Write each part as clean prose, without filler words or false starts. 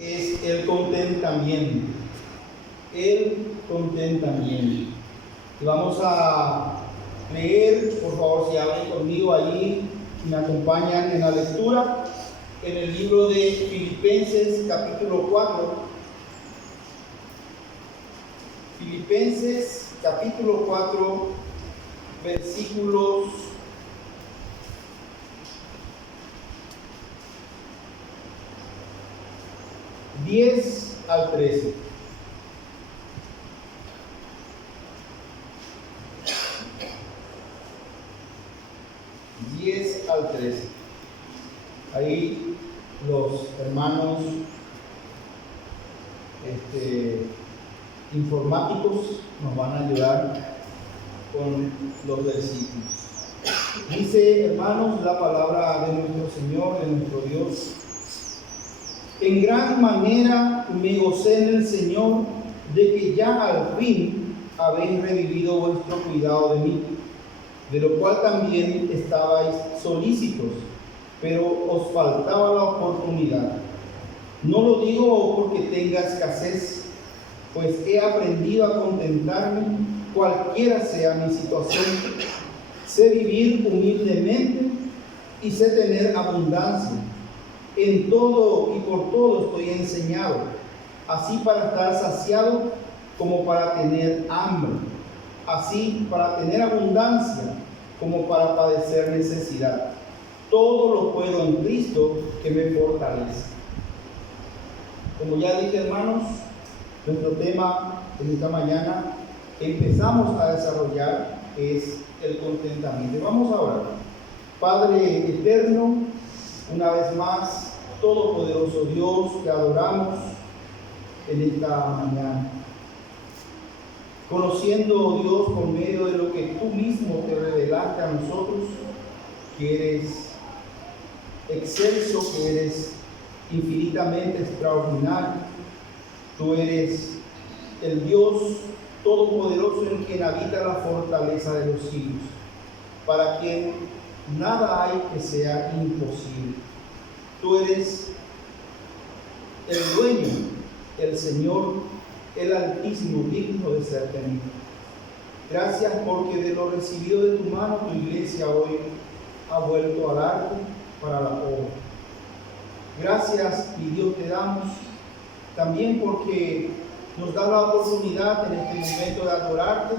es el contentamiento. El contentamiento. Y vamos a leer, por favor, si abren conmigo allí, me acompañan en la lectura, en el libro de Filipenses, capítulo 4. Filipenses, capítulo 4, versículos 10 al 13. Al 13. Ahí los hermanos informáticos nos van a ayudar con los versículos. Dice, hermanos, la palabra de nuestro Señor, de nuestro Dios: en gran manera me gocé en el Señor de que ya al fin habéis revivido vuestro cuidado de mí, de lo cual también estabais solícitos, pero os faltaba la oportunidad. No lo digo porque tenga escasez, pues he aprendido a contentarme cualquiera sea mi situación. Sé vivir humildemente y sé tener abundancia. En todo y por todo estoy enseñado, así para estar saciado como para tener hambre, así para tener abundancia como para padecer necesidad. Todo lo puedo en Cristo que me fortalece. Como ya dije, hermanos, nuestro tema en esta mañana empezamos a desarrollar es el contentamiento. Vamos a orar. Padre eterno, una vez más, todopoderoso Dios, te adoramos en esta mañana. Conociendo, Dios, por medio de lo que tú mismo te revelaste a nosotros, que eres excelso, que eres infinitamente extraordinario. Tú eres el Dios todopoderoso en quien habita la fortaleza de los siglos, para quien nada hay que sea imposible. Tú eres el dueño, el Señor, el Altísimo, digno de ser temido. Gracias porque de lo recibido de tu mano tu iglesia hoy ha vuelto al arte para la obra. Gracias, mi Dios, te damos también porque nos da la oportunidad en este momento de adorarte,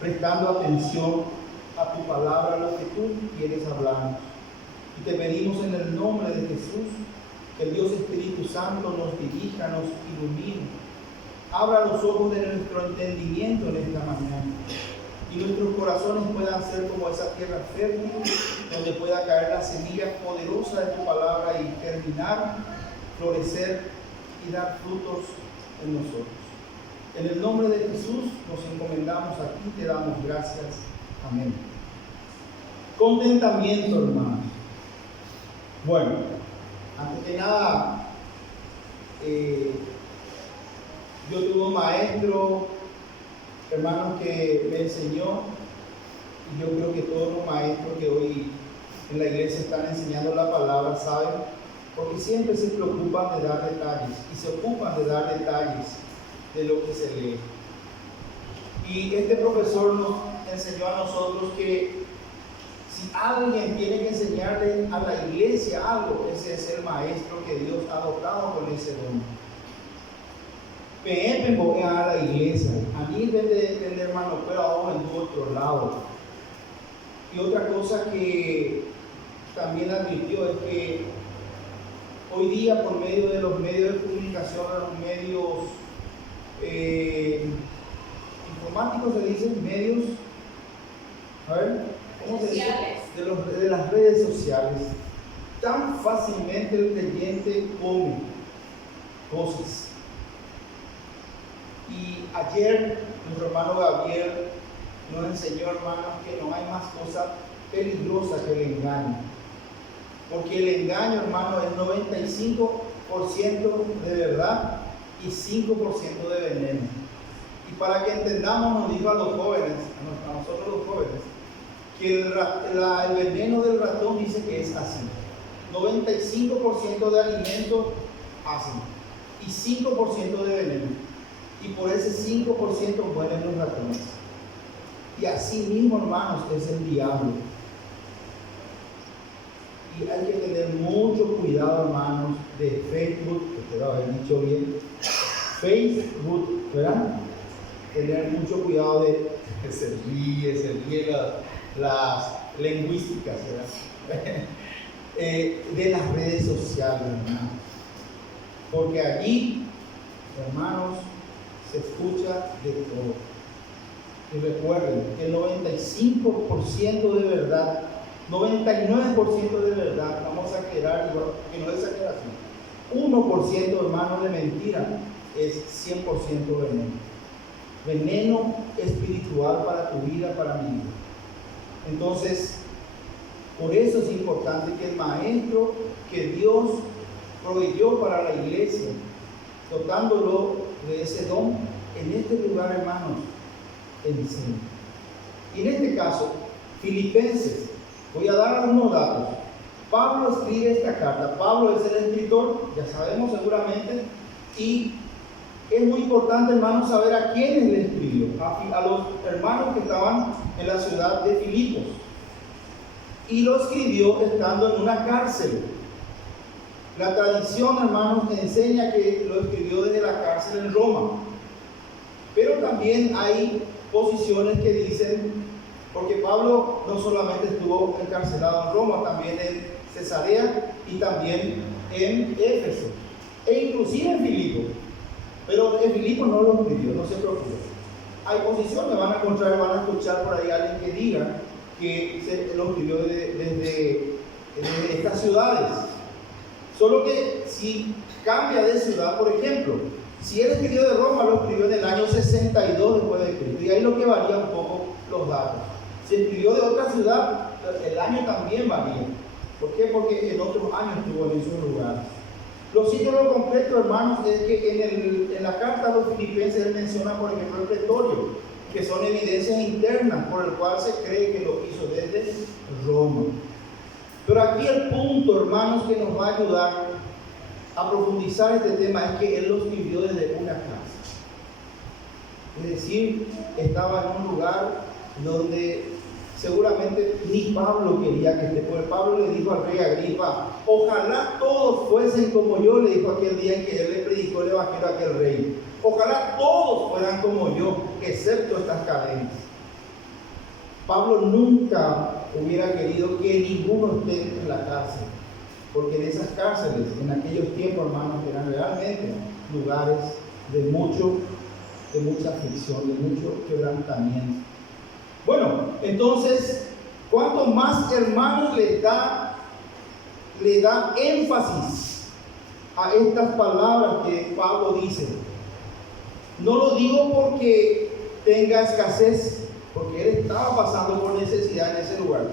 prestando atención a tu palabra, a lo que tú quieres hablarnos. Y te pedimos en el nombre de Jesús que el Dios Espíritu Santo nos dirija, nos ilumine, abra los ojos de nuestro entendimiento en esta mañana y nuestros corazones puedan ser como esa tierra fértil donde pueda caer la semilla poderosa de tu palabra y germinar, florecer y dar frutos en nosotros. En el nombre de Jesús nos encomendamos a ti, te damos gracias. Amén. Contentamiento, hermanos. Bueno, antes que nada, yo tuve un maestro, hermanos, que me enseñó, y yo creo que todos los maestros que hoy en la iglesia están enseñando la palabra saben, porque siempre se preocupan de dar detalles y se ocupan de dar detalles de lo que se lee. Y este profesor nos enseñó a nosotros que si alguien tiene que enseñarle a la iglesia algo, ese es el maestro que Dios ha dotado con ese don. Me voy a la iglesia, a mí de hermano, pero ahora en otro lado. Y otra cosa que también advirtió es que hoy día, por medio de los medios de comunicación, los medios informáticos, se dicen medios, a ver, ¿cómo se dice? De las redes sociales, tan fácilmente el creyente come cosas. Y ayer nuestro hermano Gabriel nos enseñó, hermanos, que no hay más cosa peligrosa que el engaño. Porque el engaño, hermano, es 95% de verdad y 5% de veneno. Y para que entendamos, nos dijo a los jóvenes, a nosotros los jóvenes, que el veneno del ratón dice que es así. 95% de alimentos ácidos. y 5% de veneno. Y por ese 5% mueren los ratones. Y así mismo, hermanos, es el diablo. Y hay que tener mucho cuidado, hermanos, de Facebook, espero haber dicho bien, Facebook, ¿verdad? Tener mucho cuidado de que se ríe las lingüísticas, ¿verdad? De las redes sociales, hermanos. Porque allí, hermanos, se escucha de todo. Y recuerden que el 95% de verdad, 99% de verdad, vamos a quedar, que no es exageración, 1%, hermanos, de mentira es 100% veneno. Veneno espiritual para tu vida, para mi vida. Entonces, por eso es importante que el maestro que Dios proveyó para la iglesia, dotándolo de ese don, en este lugar, hermanos, enseña. Y en este caso, Filipenses, voy a dar algunos datos. Pablo escribe esta carta. Pablo es el escritor, ya sabemos seguramente, y es muy importante, hermanos, saber a quiénes le escribió. A los hermanos que estaban en la ciudad de Filipos. Y lo escribió estando en una cárcel. La tradición, hermanos, enseña que lo escribió desde la cárcel en Roma. Pero también hay posiciones que dicen, porque Pablo no solamente estuvo encarcelado en Roma, también en Cesarea y también en Éfeso, e inclusive en Filipo. Pero en Filipo no lo escribió, no se preocupe. Hay posiciones, van a encontrar, van a escuchar por ahí a alguien que diga que se lo escribió desde estas ciudades. Solo que si cambia de ciudad, por ejemplo, si él escribió de Roma, lo escribió en el año 62 después de Cristo. Y ahí lo que varía un poco los datos. Si escribió de otra ciudad, el año también varía. ¿Por qué? Porque en otros años estuvo en esos lugares. Lo cito lo completo, hermanos, es que en la carta a los filipenses él menciona, por ejemplo, el pretorio, que son evidencias internas por el cual se cree que lo hizo desde Roma. Pero aquí el punto, hermanos, que nos va a ayudar a profundizar este tema es que él lo escribió desde una casa. Es decir, estaba en un lugar donde seguramente ni Pablo quería que esté. Porque Pablo le dijo al rey Agripa, ojalá todos fuesen como yo, le dijo aquel día en que él le predicó el evangelio a aquel rey. Ojalá todos fueran como yo, excepto estas cadenas. Pablo nunca hubiera querido que ninguno esté en la cárcel, porque en esas cárceles, en aquellos tiempos, hermanos, eran realmente lugares de mucha aflicción, de mucho quebrantamiento. Bueno, entonces, cuanto más, hermanos, le da énfasis a estas palabras que Pablo dice. No lo digo porque tenga escasez, porque él estaba pasando por necesidad en ese lugar,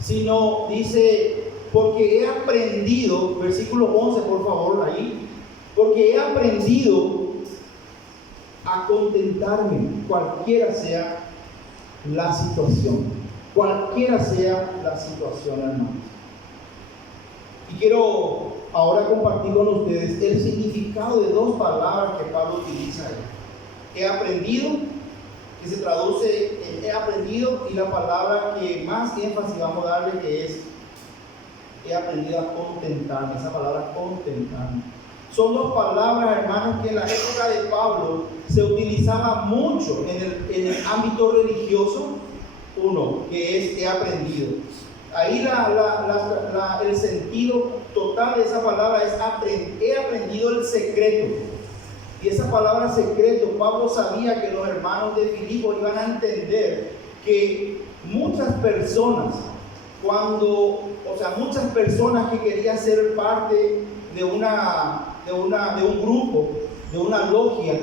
sino dice, porque he aprendido, versículo 11 por favor, ahí, porque he aprendido a contentarme, cualquiera sea la situación, hermanos. Y quiero ahora compartir con ustedes el significado de dos palabras que Pablo utiliza ahí. He aprendido, que se traduce en he aprendido, y la palabra que más énfasis vamos a darle, que es he aprendido a contentarme, esa palabra contentarme. Son dos palabras, hermanos, que en la época de Pablo se utilizaba mucho en el ámbito religioso. Uno, que es he aprendido. Ahí el sentido total de esa palabra es he aprendido el secreto. Y esa palabra secreto, Pablo sabía que los hermanos de Filipo iban a entender que muchas personas, muchas personas que querían ser parte de un grupo, de una logia,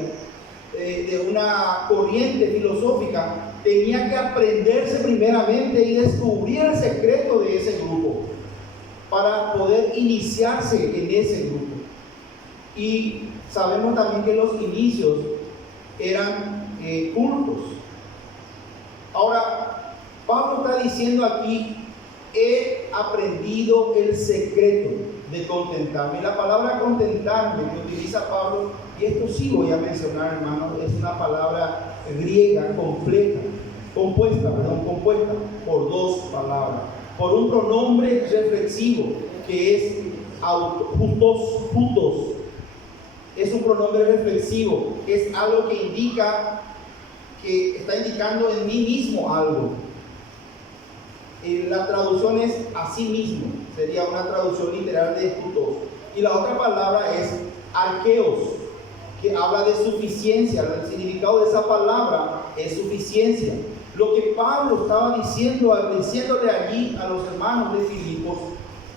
de una corriente filosófica, tenía que aprenderse primeramente y descubrir el secreto de ese grupo para poder iniciarse en ese grupo. Y sabemos también que los inicios eran cultos. Ahora, Pablo está diciendo aquí, he aprendido el secreto. de contentarme. Y la palabra contentarme que utiliza Pablo, y esto sí voy a mencionar, hermano, es una palabra griega compuesta por dos palabras, por un pronombre reflexivo que es jutos. Es un pronombre reflexivo, es algo que está indicando en mí mismo algo. La traducción es así mismo, sería una traducción literal de jutos. Y la otra palabra es arqueos, que habla de suficiencia. El significado de esa palabra es suficiencia. Lo que Pablo estaba diciéndole allí a los hermanos de Filipos,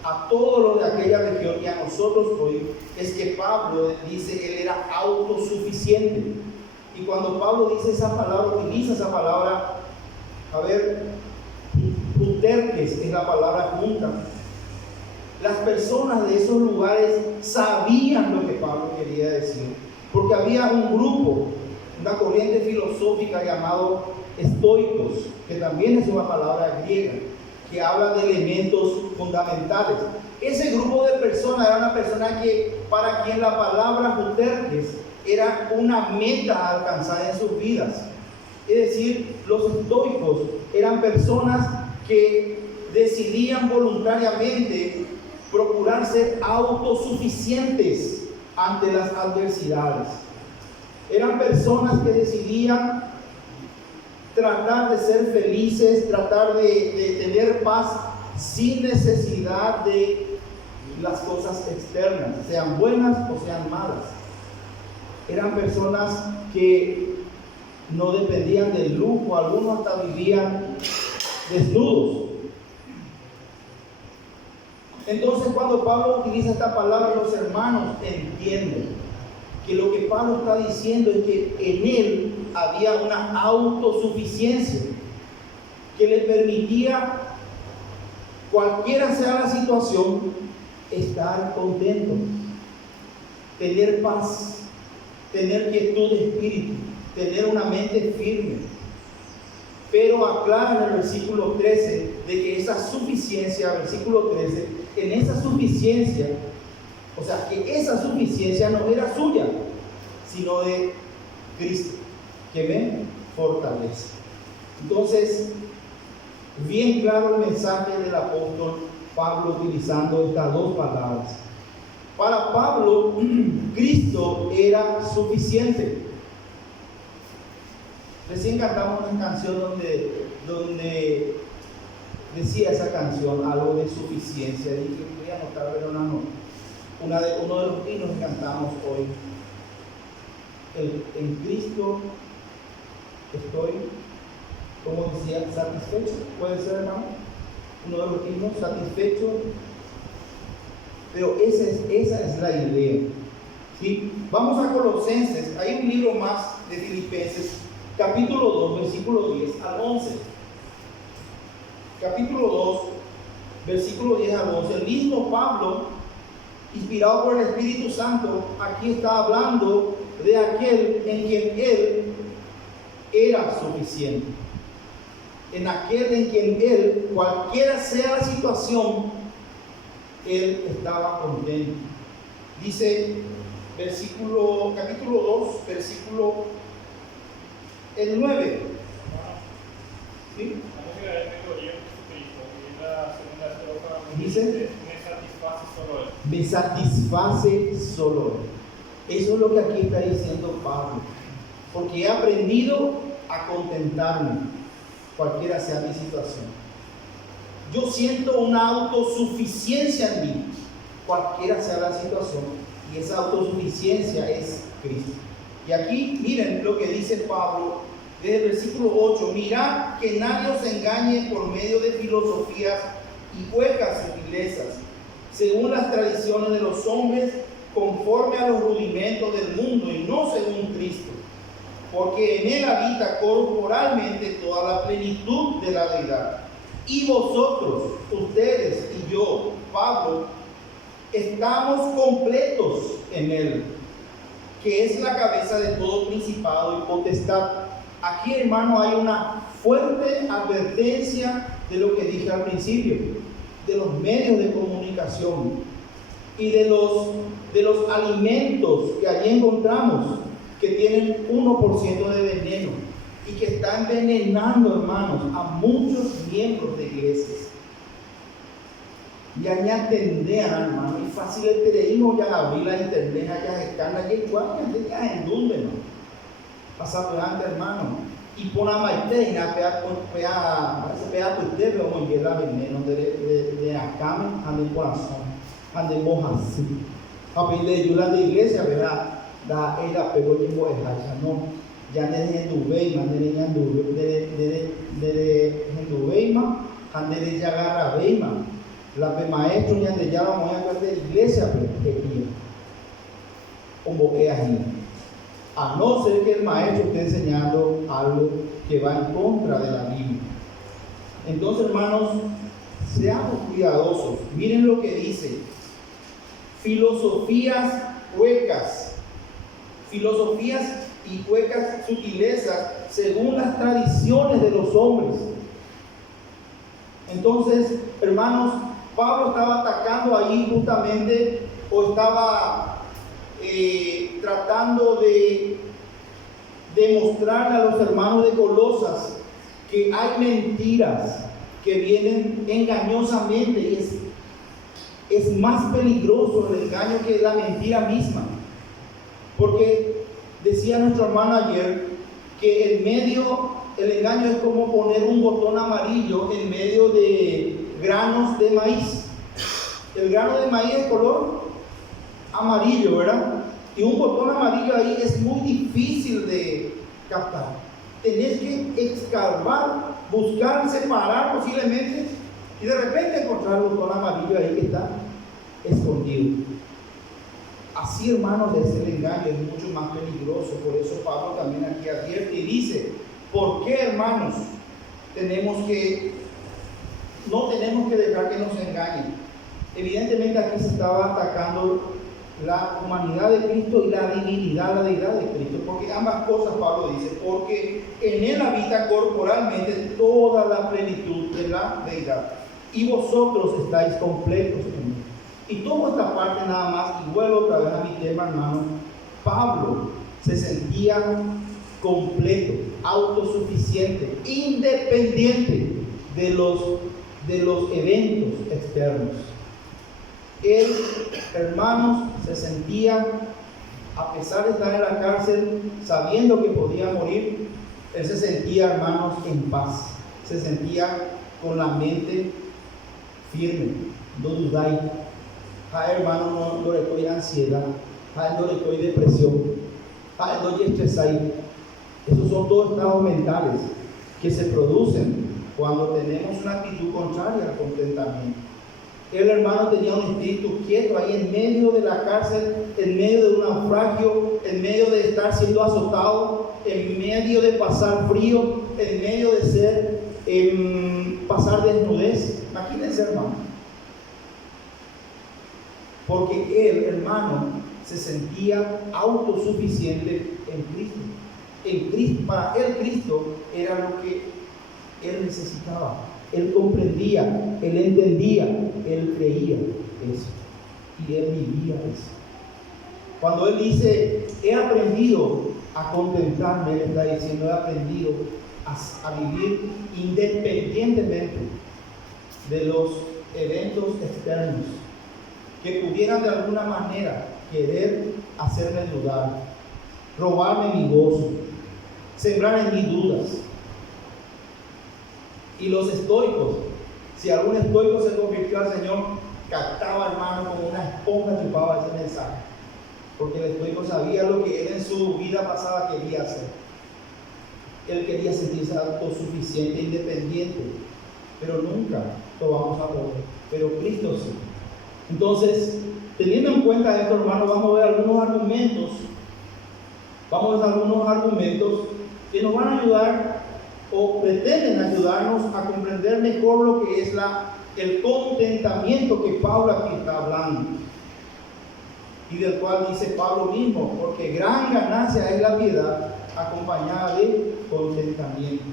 a todos los de aquella región y a nosotros hoy, es que Pablo dice él era autosuficiente. Y cuando Pablo dice esa palabra, utiliza esa palabra, puterques es la palabra junta. Las personas de esos lugares sabían lo que Pablo quería decir, porque había un grupo, una corriente filosófica llamado estoicos, que también es una palabra griega, que habla de elementos fundamentales. Ese grupo de personas era una persona para quien la palabra puterques era una meta a alcanzar en sus vidas. Es decir, los estoicos eran personas que decidían voluntariamente procurar ser autosuficientes ante las adversidades. Eran personas que decidían tratar de ser felices, tratar de tener paz sin necesidad de las cosas externas, sean buenas o sean malas. Eran personas que no dependían del lujo, algunos hasta vivían desnudos. Entonces, cuando Pablo utiliza esta palabra, los hermanos entienden que lo que Pablo está diciendo es que en él había una autosuficiencia que le permitía, cualquiera sea la situación, estar contento, tener paz, tener quietud de espíritu, tener una mente firme. Pero aclara en el versículo 13 de que esa suficiencia, versículo 13, en esa suficiencia, o sea, que esa suficiencia no era suya, sino de Cristo, que me fortalece. Entonces, bien claro el mensaje del apóstol Pablo utilizando estas dos palabras. Para Pablo, Cristo era suficiente. Recién cantamos una canción donde decía esa canción algo de suficiencia. Dije, voy a anotar, pero no. Uno de los himnos que cantamos hoy. En Cristo estoy, como decía, satisfecho. ¿Puede ser, hermano? Uno de los himnos, satisfecho. Pero esa es la idea. ¿Sí? Vamos a Colosenses. Hay un libro más de Filipenses, capítulo 2, versículo 10 al 11. Capítulo 2, versículo 10 al 11. El mismo Pablo, inspirado por el Espíritu Santo, aquí está hablando de aquel en quien él era suficiente. En aquel en quien él, cualquiera sea la situación, él estaba contento. Dice capítulo 2, versículo el 9. ¿Sí? Dice, me satisface solo él. Eso es lo que aquí está diciendo Pablo. Porque he aprendido a contentarme, cualquiera sea mi situación. Yo siento una autosuficiencia en mí, cualquiera sea la situación, y esa autosuficiencia es Cristo. Y aquí miren lo que dice Pablo desde el versículo 8: mirad que nadie os engañe por medio de filosofías y huecas sutilezas, según las tradiciones de los hombres, conforme a los rudimentos del mundo y no según Cristo, porque en él habita corporalmente toda la plenitud de la deidad. Y vosotros, ustedes y yo, Pablo, estamos completos en él, que es la cabeza de todo principado y potestad. Aquí, hermano, hay una fuerte advertencia de lo que dije al principio, de los medios de comunicación. y de los alimentos que allí encontramos, que tienen 1% de veneno y que están envenenando, hermanos, a muchos miembros de iglesias. Ya ni atendían, hermano, y fácil el teléfono ya abrir la internet, ya escala, ya igual, ya en donde, ¿no? Pasa adelante, hermano, y pon a maite, y na pea tu te veo muy bien la veneno de acá, ande el corazón, ande moja así. A pedirle ayuda de iglesia, ¿verdad? Da ella pero llevo el hacha, no. Ya desde Dubeima, desde Dubeima, ande de Yagarra Beima. La pe maestro ya de ya vamos a hablar de iglesia, pero que guía. Como es ahí. A no ser que el maestro esté enseñando algo que va en contra de la Biblia. Entonces, hermanos, seamos cuidadosos. Miren lo que dice. Filosofías huecas y huecas sutilezas según las tradiciones de los hombres. Entonces, hermanos, Pablo estaba atacando ahí justamente, o estaba tratando de demostrarle a los hermanos de Colosas que hay mentiras que vienen engañosamente, y es más peligroso el engaño que la mentira misma. Porque decía nuestro hermano ayer que el engaño es como poner un botón amarillo en medio de granos de maíz. El grano de maíz es color amarillo, ¿verdad? Y un botón amarillo ahí es muy difícil de captar. Tenés que escarbar, buscar, separar posiblemente, y de repente encontrar el botón amarillo ahí que está escondido. Así, hermanos, es el engaño, es mucho más peligroso. Por eso Pablo también aquí advierte y dice: ¿por qué, hermanos, no tenemos que dejar que nos engañen? Evidentemente aquí se estaba atacando la humanidad de Cristo y la divinidad, la deidad de Cristo, porque ambas cosas Pablo dice, porque en él habita corporalmente toda la plenitud de la deidad, y vosotros estáis completos en él. Y tomo esta parte nada más y vuelvo otra vez a mi tema, hermano. Pablo se sentía completo, autosuficiente, independiente de los eventos externos. Él, hermanos, se sentía, a pesar de estar en la cárcel, sabiendo que podía morir, él se sentía, hermanos, en paz. Se sentía con la mente firme, no dudáis. Hermano, no le estoy ansiedad, no le estoy depresión, no le estresáis. Esos son todos estados mentales que se producen cuando tenemos una actitud contraria al contentamiento. El hermano tenía un espíritu quieto ahí en medio de la cárcel, en medio de un naufragio, en medio de estar siendo azotado, en medio de pasar frío, en medio de pasar desnudez. Imagínense, hermano. Porque él, hermano, se sentía autosuficiente en Cristo. En Cristo, para él Cristo era lo que él necesitaba. Él comprendía, él entendía, él creía eso. Y él vivía eso. Cuando él dice, he aprendido a contentarme, él está diciendo, he aprendido a vivir independientemente de los eventos externos que pudieran de alguna manera querer hacerme dudar, robarme mi gozo, sembrar en mí dudas. Y los estoicos, si algún estoico se convirtió al Señor, captaba, hermano, como una esponja, chupaba ese mensaje, porque el estoico sabía lo que él en su vida pasada quería hacer. Él quería sentirse autosuficiente, independiente, pero nunca lo vamos a poder, pero Cristo sí. Entonces, teniendo en cuenta esto, hermano, vamos a ver algunos argumentos que nos van a ayudar o pretenden ayudarnos a comprender mejor lo que es el contentamiento que Pablo aquí está hablando, y del cual dice Pablo mismo, porque gran ganancia es la piedad acompañada de contentamiento.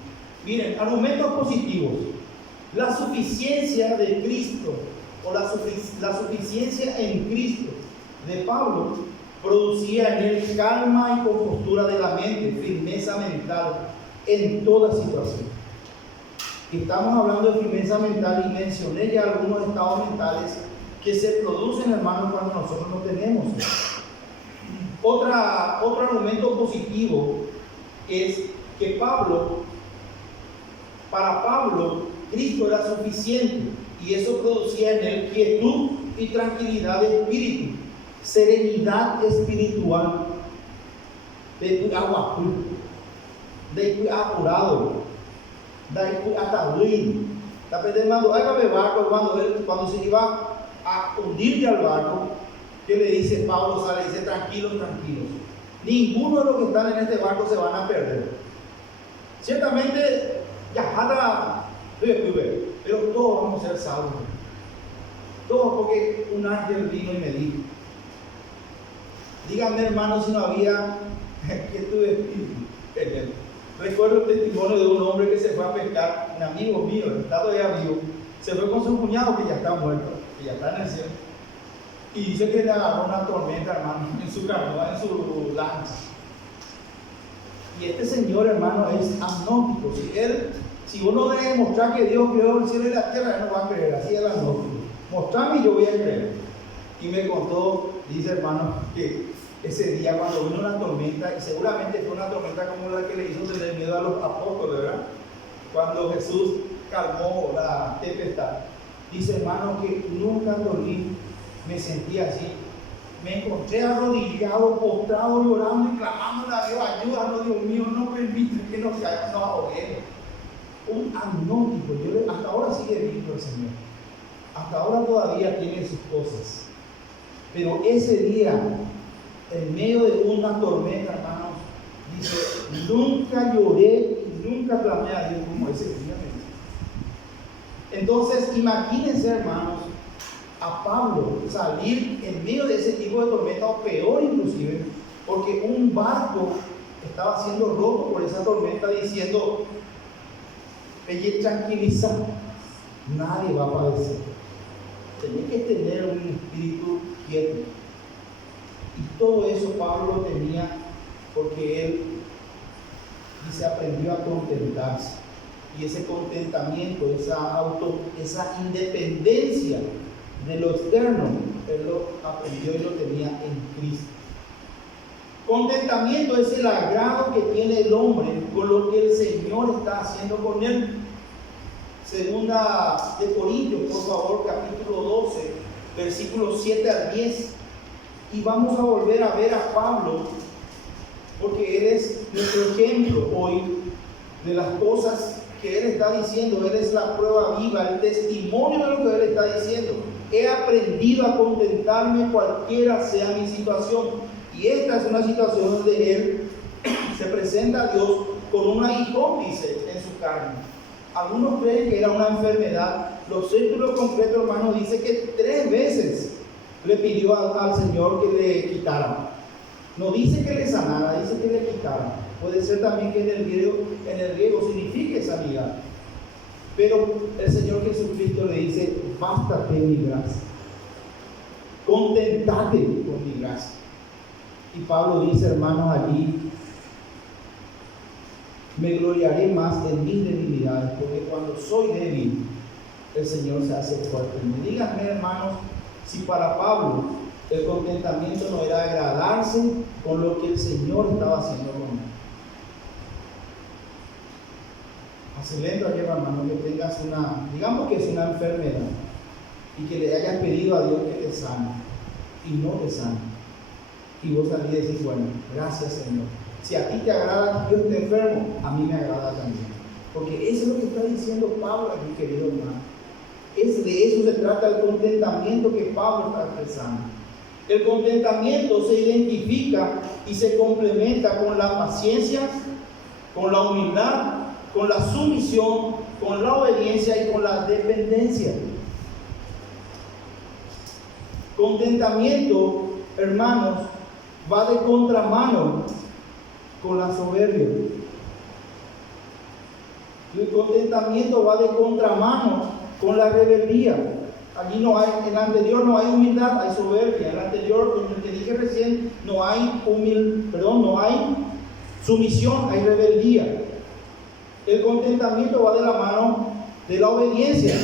Miren, argumentos positivos: la suficiencia de Cristo o la suficiencia en Cristo de Pablo producía en él calma y compostura de la mente, firmeza mental en toda situación. Estamos hablando de firmeza mental y mencioné ya algunos estados mentales que se producen, hermanos, cuando nosotros no tenemos. Otro argumento positivo es que para Pablo, Cristo era suficiente y eso producía en él quietud y tranquilidad de espíritu, serenidad espiritual, de agua de apurado, de atahuín. Cuando se iba a hundir al barco, que le dice Pablo, sale y dice: tranquilos, ninguno de los que están en este barco se van a perder. Ciertamente, pero todos vamos a ser salvos. Todos, porque un ángel vino y me dijo. Díganme, hermanos, si no había quietud de espíritu. Recuerdo el testimonio de un hombre que se fue a pescar, un amigo mío, está todavía vivo, se fue con su cuñado que ya está muerto, que ya está en el cielo, y dice que le agarró una tormenta, hermano, en su canoa, en su lancha. Y este señor, hermano, es agnóstico. Si uno debe demostrar que Dios creó el cielo y la tierra, él no va a creer, así es el agnóstico. Mostrame y yo voy a creer. Y me contó, dice, hermano, que ese día cuando vino una tormenta, y seguramente fue una tormenta como la que le hizo tener miedo a los apóstoles, ¿verdad? Cuando Jesús calmó la tempestad. Dice, hermano, que nunca dormí, me sentí así. Me encontré arrodillado, postrado, llorando y clamando a Dios: ayúdanos, Dios mío, no permite que nos ahoguemos. Un agnóstico. Hasta ahora sigue vivo el Señor. Hasta ahora todavía tiene sus cosas. Pero ese día, en medio de una tormenta, hermanos, dice: nunca lloré y nunca clamé a Dios como ese día. Entonces, imagínense, hermanos, a Pablo salir en medio de ese tipo de tormenta, o peor inclusive, porque un barco estaba siendo roto por esa tormenta, diciendo: tranquiliza, nadie va a padecer. Tenía que tener un espíritu quieto. Y todo eso Pablo lo tenía porque él dice: aprendió a contentarse. Y ese contentamiento, esa independencia de lo externo, él lo aprendió y lo tenía en Cristo. Contentamiento es el agrado que tiene el hombre con lo que el Señor está haciendo con él. Segunda de Corintios, por favor, capítulo 12, versículos 7 al 10. Y vamos a volver a ver a Pablo, porque él es nuestro ejemplo hoy de las cosas que él está diciendo. Él es la prueba viva, el testimonio de lo que él está diciendo. He aprendido a contentarme cualquiera sea mi situación. Y esta es una situación donde él se presenta a Dios con un aguijón, dice, en su carne. Algunos creen que era una enfermedad. Los círculos concretos, hermanos, dice que 3 veces le pidió al Señor que le quitara. No dice que le sanara, dice que le quitara. Puede ser también que en el griego signifique sanidad. Pero el Señor Jesucristo le dice: bástate mi gracia, contentate con mi gracia. Y Pablo dice, hermanos, allí: me gloriaré más en mis debilidades, porque cuando soy débil, el Señor se hace fuerte. Me díganme, hermanos, si para Pablo el contentamiento no era agradarse con lo que el Señor estaba haciendo con él. Acelento aquí, hermano, que tengas digamos que es una enfermedad, y que le hayas pedido a Dios que te sane, y no te sane. Y vos salís y decís: bueno, gracias, Señor. Si a ti te agrada que yo esté enfermo, a mí me agrada también. Porque eso es lo que está diciendo Pablo aquí, querido hermano. De eso se trata el contentamiento que Pablo está expresando. El contentamiento se identifica y se complementa con la paciencia, con la humildad, con la sumisión, con la obediencia y con la dependencia. Contentamiento, hermanos, va de contramano con la soberbia. El contentamiento va de contramano con la rebeldía. allí no hay, en el anterior no hay humildad, hay soberbia. En el anterior, en el que dije recién, no hay no hay sumisión, hay rebeldía. El contentamiento va de la mano de la obediencia,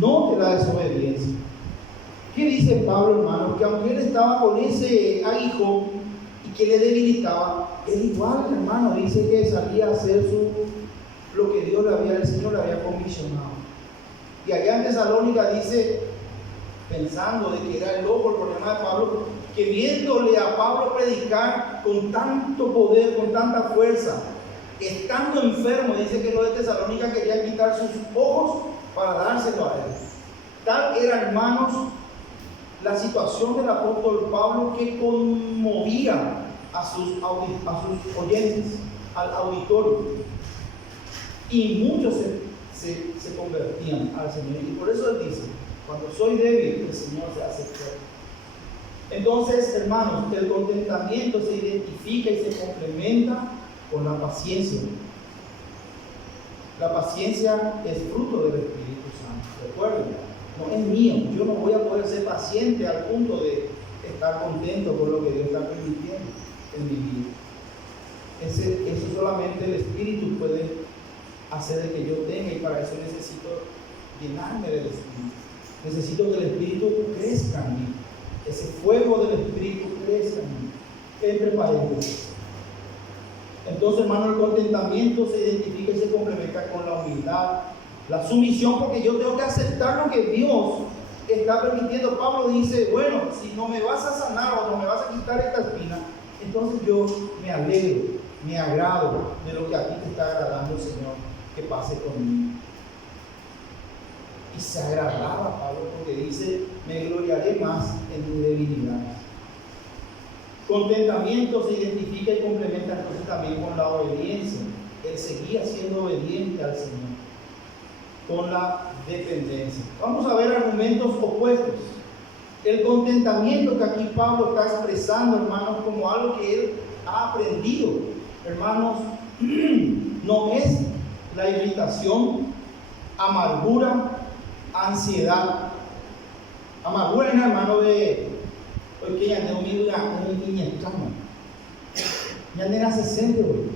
no de la desobediencia. ¿Qué dice Pablo, hermano? Que aunque él estaba con ese aguijón y que le debilitaba, él igual, hermano, dice que salía a hacer lo que el Señor le había comisionado. Y allá en Tesalónica dice, pensando de que era el loco el problema de Pablo, que viéndole a Pablo predicar con tanto poder, con tanta fuerza, estando enfermo, dice que los de Tesalónica querían quitar sus ojos para dárselo a él. Tal era, hermanos, la situación del apóstol Pablo, que conmovía a sus oyentes, al auditorio. Y muchos se convertían al Señor. Y por eso él dice, cuando soy débil, el Señor se hace fuerte. Entonces, hermanos, el contentamiento se identifica y se complementa con la paciencia. La paciencia es fruto del Espíritu Santo. Recuerden, no es mío. Yo no voy a poder ser paciente al punto de estar contento con lo que Dios está permitiendo en mi vida. Eso solamente el Espíritu puede hacer de que yo tenga, y para eso necesito llenarme del Espíritu. Necesito que el Espíritu crezca en mí. Ese fuego del Espíritu crezca en mí. Entre paréntesis. Entonces, hermano, el contentamiento se identifica y se complementa con la humildad, la sumisión, porque yo tengo que aceptar lo que Dios está permitiendo. Pablo dice, bueno, si no me vas a sanar o no me vas a quitar esta espina, entonces yo me alegro, me agrado de lo que a ti te está agradando, Señor, que pase conmigo. Y se agradaba Pablo porque dice, me gloriaré más en mi debilidad. Contentamiento se identifica y complementa entonces también con la obediencia. Él seguía siendo obediente al Señor, con la dependencia. Vamos a ver argumentos opuestos. El contentamiento que aquí Pablo está expresando, hermanos, como algo que él ha aprendido, hermanos, no es la irritación, amargura, ansiedad. Amargura es, hermano, de hoy que ya tengo una niña cama. Ya nena 60, güey.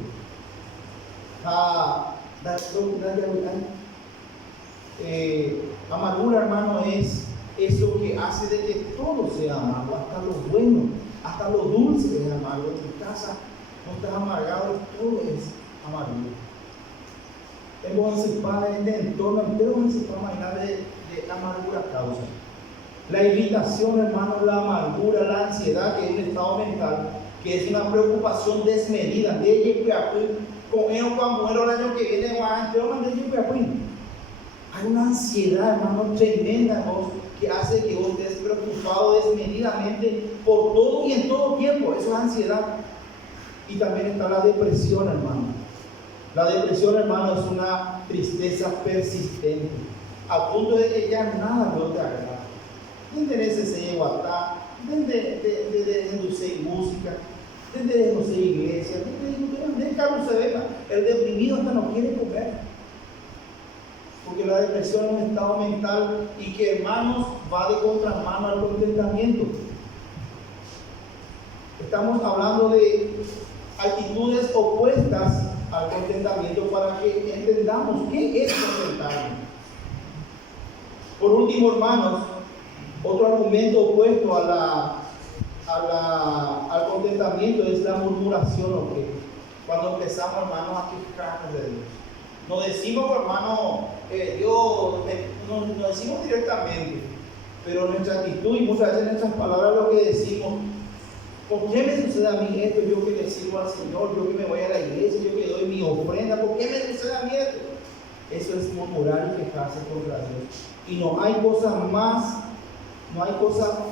Amargura, hermano, es eso que hace de que todo sea amargo, hasta lo bueno, hasta lo dulce es amargo. En tu casa no estás amargado, todo es amargura. Hemos anticipado en este entorno entero, de amargura causa. La irritación, hermano, la amargura, la ansiedad, que es un estado mental, que es una preocupación desmedida. De ella, con él, cuando muero el año que viene, hay una ansiedad, hermano, tremenda, ¿no?, que hace que vos estés preocupado desmedidamente por todo y en todo tiempo. Eso es ansiedad. Y también está la depresión, hermano. La depresión, hermano, es una tristeza persistente, al punto de que ya nada no te agrada. Desde se llegó hasta, desde música, desde no sé, iglesia, desde Carlos se venga. El deprimido hasta no quiere comer, porque la depresión es un estado mental y que, hermanos, va de contramano al contentamiento. Estamos hablando de actitudes opuestas al contentamiento para que entendamos qué es contentarnos. Por último, hermanos, otro argumento opuesto al contentamiento es la murmuración o queja. Cuando empezamos, hermanos, a quejarnos de Dios. Nos decimos, hermano, Dios, nos decimos directamente, pero nuestra actitud y muchas veces nuestras palabras lo que decimos, ¿por qué me sucede a mí esto? Yo que le sirvo al Señor, yo que me voy a la iglesia, yo que doy mi ofrenda, ¿por qué me sucede a mí esto? Eso es murmurar y quejarse contra Dios. Y no hay cosa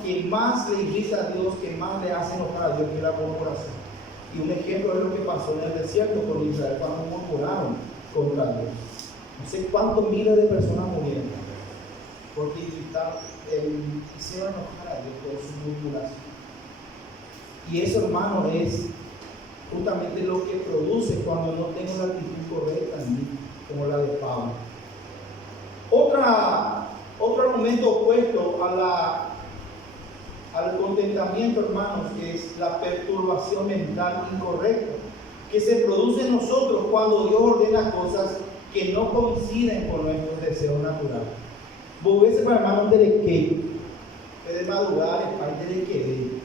que más le irrita a Dios, que más le hace enojar a Dios, que la murmuración. Y un ejemplo es lo que pasó en el desierto con Israel cuando murmuraron contra Dios. No sé cuántos miles de personas murieron porque hicieron enojar a Dios por su murmuración. Y eso, hermano, es justamente lo que produce cuando no tengo la actitud correcta en mí, como la de Pablo. Otra Otro argumento opuesto al contentamiento, hermanos, que es la perturbación mental incorrecta, que se produce en nosotros cuando Dios ordena cosas que no coinciden con nuestros deseos naturales. Vos ves, hermano, de que de madrugar es parte de que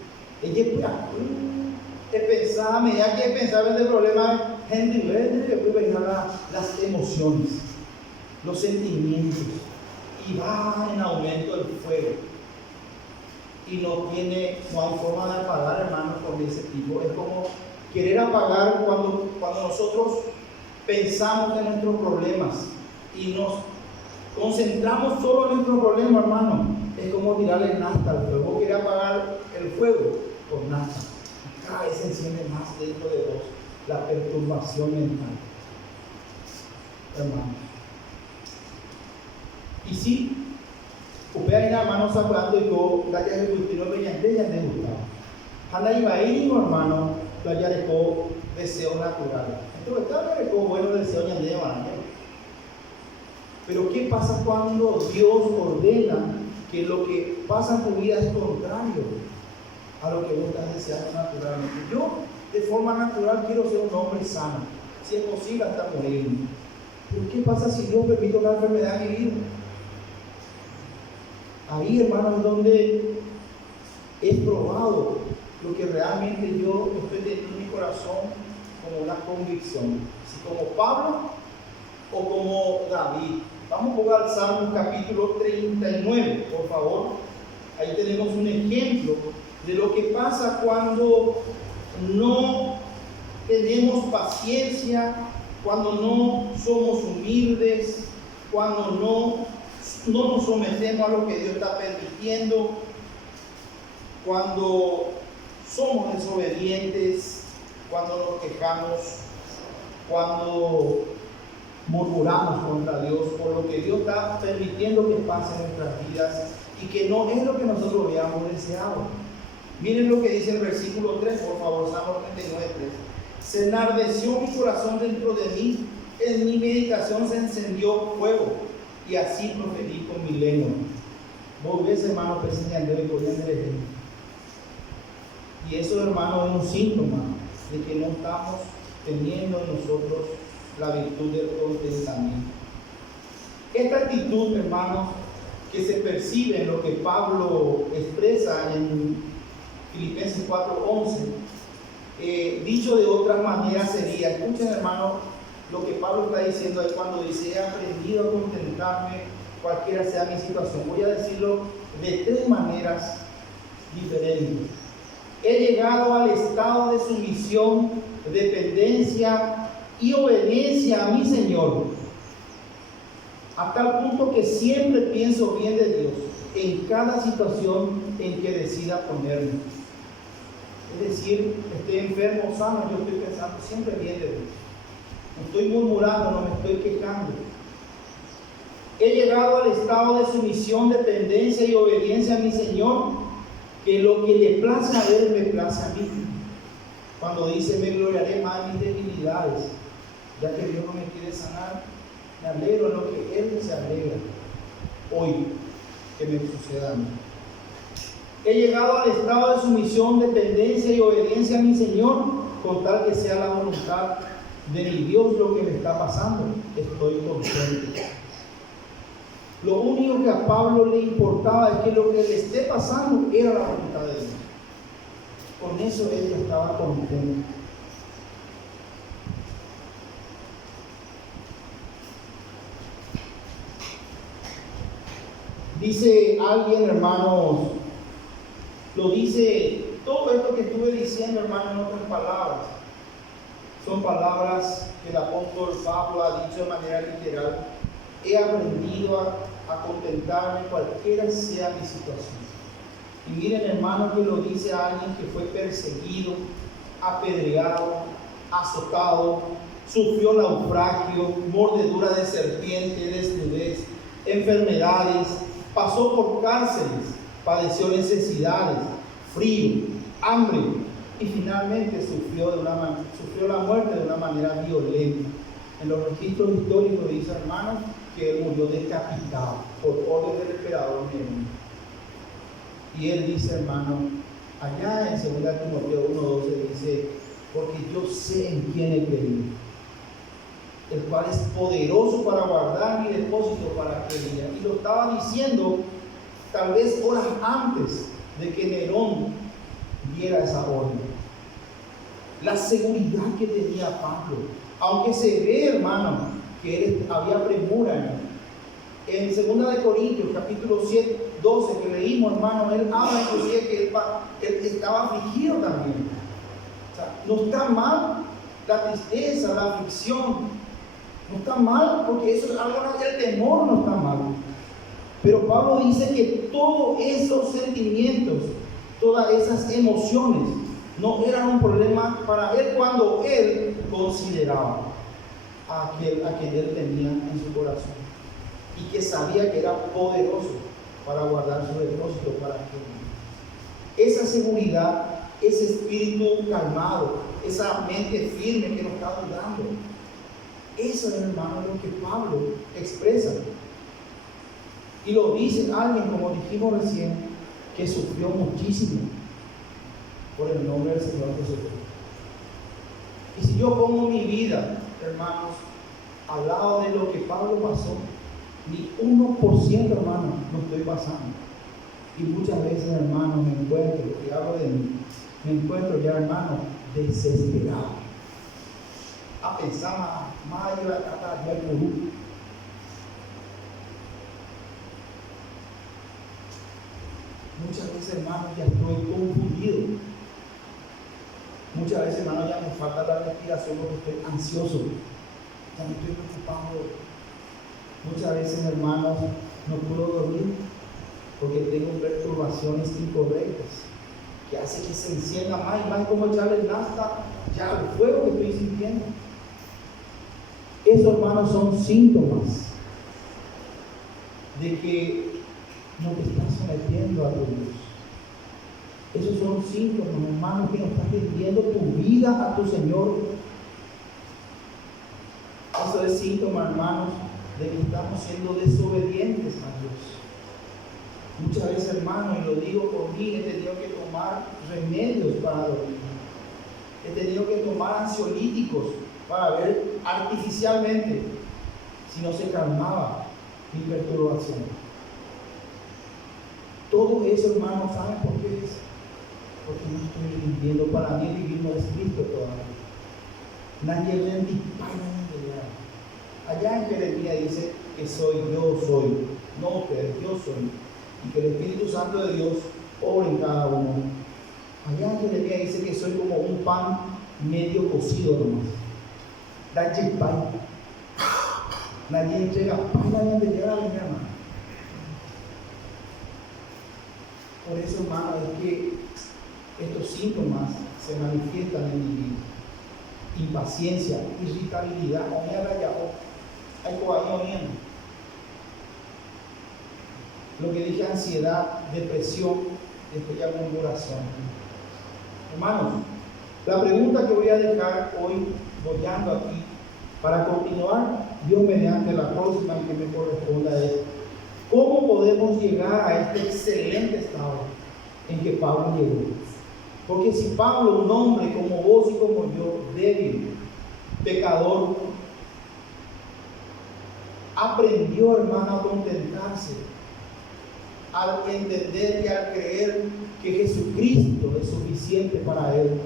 te pensaba, a medida que pensaba en el problema, gente, después venían las emociones, los sentimientos, y va en aumento el fuego. Y no hay forma de apagar, hermanos, con ese tipo. Es como querer apagar cuando nosotros pensamos en nuestros problemas y nos concentramos solo en nuestros problemas, hermano. Es como tirarle nafta al fuego. Vos querés apagar el fuego con nafta. Cada vez se enciende más dentro de vos la perturbación mental, hermano. Y si usted hay una mano sacando y yo la que no venía de ella de gustaba. Anda iba a ir, hermano, la ya dejó deseo natural. Entonces, está dejó buenos deseos ya de baño. Pero ¿qué pasa cuando Dios ordena que lo que pasa en tu vida es contrario a lo que vos estás deseando naturalmente? Yo, de forma natural, quiero ser un hombre sano, si es posible hasta morir. Pero ¿qué pasa si Dios permite una enfermedad en mi vida? Ahí, hermanos, es donde es probado lo que realmente yo estoy teniendo en mi corazón como una convicción, si como Pablo o como David. Vamos a jugar al Salmo capítulo 39, por favor. Ahí tenemos un ejemplo de lo que pasa cuando no tenemos paciencia, cuando no somos humildes, cuando no nos sometemos a lo que Dios está permitiendo, cuando somos desobedientes, cuando nos quejamos, cuando murmuramos contra Dios por lo que Dios está permitiendo que pase en nuestras vidas y que no es lo que nosotros habíamos deseado. Miren lo que dice el versículo 3, por favor, Salmo 39:3. Se enardeció mi corazón dentro de mí, en mi meditación se encendió fuego, y así proferí con mi lengua. Vos ves, hermano, presente de ejemplo. Y eso, hermano, es un síntoma de que no estamos teniendo en nosotros la virtud del contentamiento. Esta actitud, hermanos, que se percibe en lo que Pablo expresa en Filipenses 4:11, dicho de otra manera sería, escuchen, hermanos, lo que Pablo está diciendo ahí cuando dice: he aprendido a contentarme cualquiera sea mi situación. Voy a decirlo de tres maneras diferentes. He llegado al estado de sumisión, dependencia y obediencia a mi Señor, a tal punto que siempre pienso bien de Dios en cada situación en que decida ponerme. Es decir, esté enfermo o sano, yo estoy pensando siempre bien de Dios. No estoy murmurando, no me estoy quejando. He llegado al estado de sumisión, dependencia y obediencia a mi Señor, que lo que le place a Él me place a mí. Cuando dice: me gloriaré más en mis debilidades, ya que Dios no me quiere sanar, me alegro en lo que Él se alegra hoy que me suceda a mí. He llegado al estado de sumisión, dependencia y obediencia a mi Señor, con tal que sea la voluntad de mi Dios lo que me está pasando. Estoy contento. Lo único que a Pablo le importaba es que lo que le esté pasando era la voluntad de Dios. Con eso él estaba contento. Dice alguien, hermanos, lo dice, todo esto que estuve diciendo, hermano, en otras palabras, son palabras que el apóstol Pablo ha dicho de manera literal. He aprendido a contentarme cualquiera sea mi situación. Y miren, hermano, que lo dice a alguien que fue perseguido, apedreado, azotado, sufrió naufragio, mordedura de serpiente, desnudez, enfermedades, pasó por cárceles, padeció necesidades, frío, hambre y finalmente sufrió la muerte de una manera violenta. En los registros históricos dice, hermanos, que él murió decapitado por orden del emperador Nerón. Y él dice, hermano, allá en 2 Timoteo 1:12 dice, porque yo sé en quién he creído, el cual es poderoso para guardar mi depósito para aquel día. Y lo estaba diciendo tal vez horas antes de que Nerón diera esa orden. La seguridad que tenía Pablo, aunque se ve, hermano, que él había premura en 2 Corintios capítulo 12 que leímos, hermano, él habla inclusive que él estaba afligido también. O sea, no está mal la tristeza, la aflicción, no está mal, porque eso es algo, el temor no está mal. Pero Pablo dice que todos esos sentimientos, todas esas emociones, no eran un problema para él cuando él consideraba a quien él tenía en su corazón y que sabía que era poderoso para guardar su depósito para aquel día. Esa seguridad, ese espíritu calmado, esa mente firme que no está dudando, eso es, hermano, lo que Pablo expresa. Y lo dice alguien, como dijimos recién, que sufrió muchísimo por el nombre del Señor Jesucristo. Y si yo pongo mi vida, hermanos, al lado de lo que Pablo pasó, ni 1%, hermano, no estoy pasando. Y muchas veces, hermano, me encuentro, y hablo de mí, me encuentro ya, hermano, desesperado. A pensar más de la cata del Perú. Muchas veces, hermano, ya estoy confundido. Muchas veces, hermano, ya me falta la respiración porque estoy ansioso. Ya me estoy preocupado. Muchas veces, hermanos, no puedo dormir porque tengo perturbaciones incorrectas que hace que se encienda más y más, como echarle nafta ya al fuego que estoy sintiendo. Esos, hermanos, son síntomas de que no te estás sometiendo a tu Dios. Esos son síntomas, hermanos, que no estás rindiendo tu vida a tu Señor. Eso es síntoma, hermanos, de que estamos siendo desobedientes a Dios. Muchas veces, hermanos, y lo digo por mí, he tenido que tomar remedios para dormir. He tenido que tomar ansiolíticos para ver artificialmente si no se calmaba mi perturbación. Todo eso, hermanos, ¿saben por qué es? Porque no estoy rindiendo. Para mí vivir no es Cristo todavía. Nadie rinde para nadie. Allá en Jeremías dice que yo soy, no ustedes, yo soy. Y que el Espíritu Santo de Dios obra en cada uno. Allá en Jeremías dice que soy como un pan medio cocido nomás. Nadie entrega pan, nadie llega a la hermana. Por eso, hermano, es que estos síntomas se manifiestan en mi vida. Impaciencia, irritabilidad, lo que dije, ansiedad, depresión, después ya murmuración. Hermanos, la pregunta que voy a dejar hoy bollando aquí, para continuar, Dios mediante la próxima que me corresponda es: ¿cómo podemos llegar a este excelente estado en que Pablo llegó? Porque si Pablo, un hombre como vos y como yo, débil, pecador, aprendió, hermano, a contentarse, al entender y al creer que Jesucristo es suficiente para él,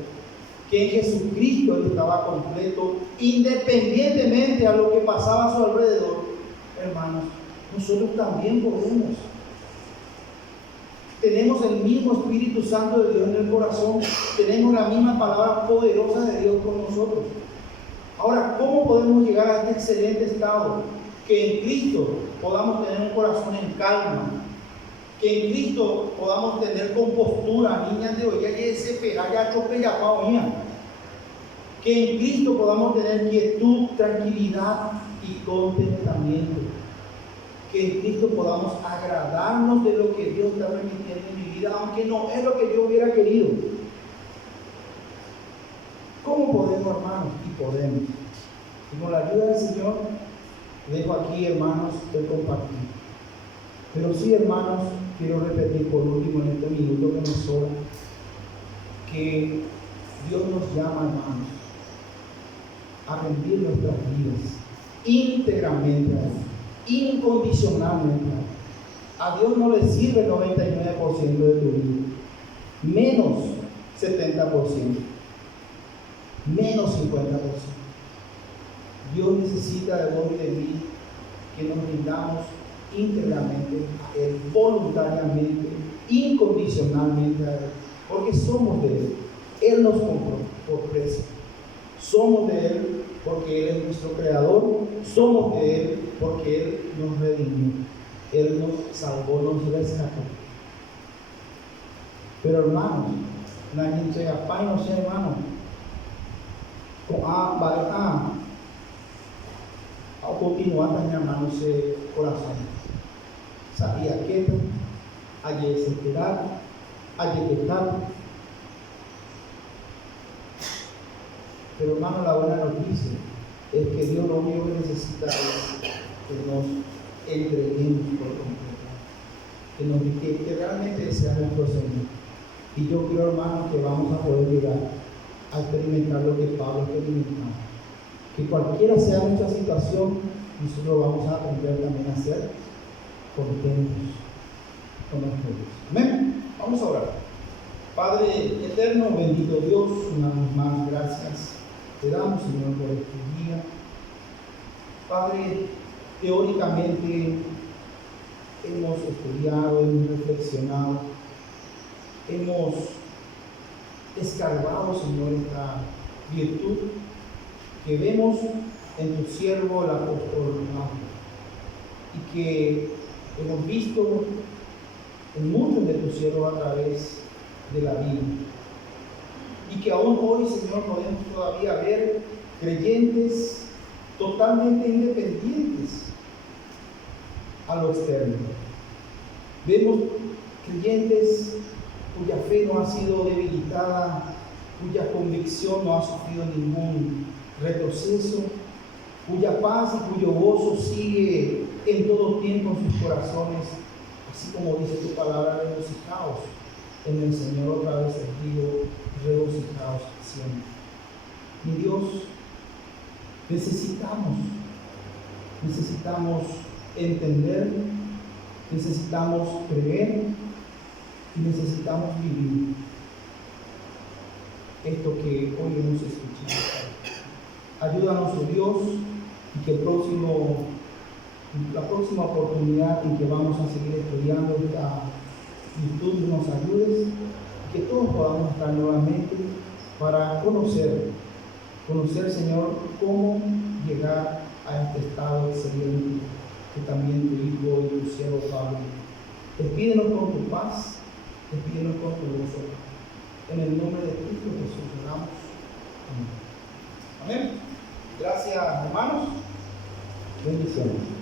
que en Jesucristo él estaba completo, independientemente a lo que pasaba a su alrededor, hermanos, nosotros también podemos. Tenemos el mismo Espíritu Santo de Dios en el corazón, tenemos la misma palabra poderosa de Dios con nosotros. Ahora, ¿cómo podemos llegar a este excelente estado? Que en Cristo podamos tener un corazón en calma, que en Cristo podamos tener compostura, niñas de hoy, que en Cristo podamos tener quietud, tranquilidad y contentamiento. Que en Cristo podamos agradarnos de lo que Dios está permitiendo en mi vida, aunque no es lo que yo hubiera querido. ¿Cómo podemos, hermanos? Y podemos. Y con la ayuda del Señor, Dejo aquí, hermanos, el compartir. Pero sí, hermanos, quiero repetir por último en este minuto que nos sobra, que Dios nos llama, hermanos, a rendir nuestras vidas íntegramente a Él, incondicionalmente a Él. A Dios no le sirve el 99% de tu vida, menos 70%, menos 50%. Dios necesita de vos y de mí que nos rindamos íntegramente a Él, voluntariamente, incondicionalmente a Él, porque somos de Él. Él nos compró por precio. Somos de Él porque Él es nuestro creador. Somos de Él porque Él nos redimió. Él nos salvó, nos rescató. Pero hermanos, nadie sea pai, no sea hermano. Com a ao continuar derramando-se coração. Sabia que allí desesperado, allí quejado. Pero hermano, la buena noticia es que Dios lo único que necesita es que nos entreguemos por completo, que realmente sea nuestro Señor. Y yo creo, hermano, que vamos a poder llegar a experimentar lo que Pablo experimentó. Que cualquiera sea nuestra situación, nosotros vamos a aprender también a ser contentos con nuestro Dios. Amén. Vamos a orar. Padre eterno, bendito Dios, una vez más, gracias te damos, Señor, por este día. Padre, teóricamente hemos estudiado, hemos reflexionado, hemos escarbado, Señor, esta virtud que vemos en tu siervo, el apóstol Pablo, y que hemos visto en muchos de tus siervos a través de la vida, y que aún hoy, Señor, podemos todavía ver creyentes totalmente independientes a lo externo. Vemos creyentes cuya fe no ha sido debilitada, cuya convicción no ha sufrido ningún retroceso, cuya paz y cuyo gozo sigue en todo tiempo en sus corazones, así como dice tu palabra, regocijaos en el Señor. Otra vez les digo, regocijaos siempre. Mi Dios, necesitamos entender, necesitamos creer y necesitamos vivir esto que hoy hemos escuchado. Ayúdanos, oh Dios, y que la próxima oportunidad en que vamos a seguir estudiando esta virtud nos ayudes, y que todos podamos estar nuevamente para conocer, Señor, cómo llegar a este estado excelente que también tu Hijo y tu siervo Pablo. Despídenos con tu paz, despídenos con tu gozo. En el nombre de Cristo Jesús oramos. Amén. Amén. Gracias, hermanos. Bendiciones.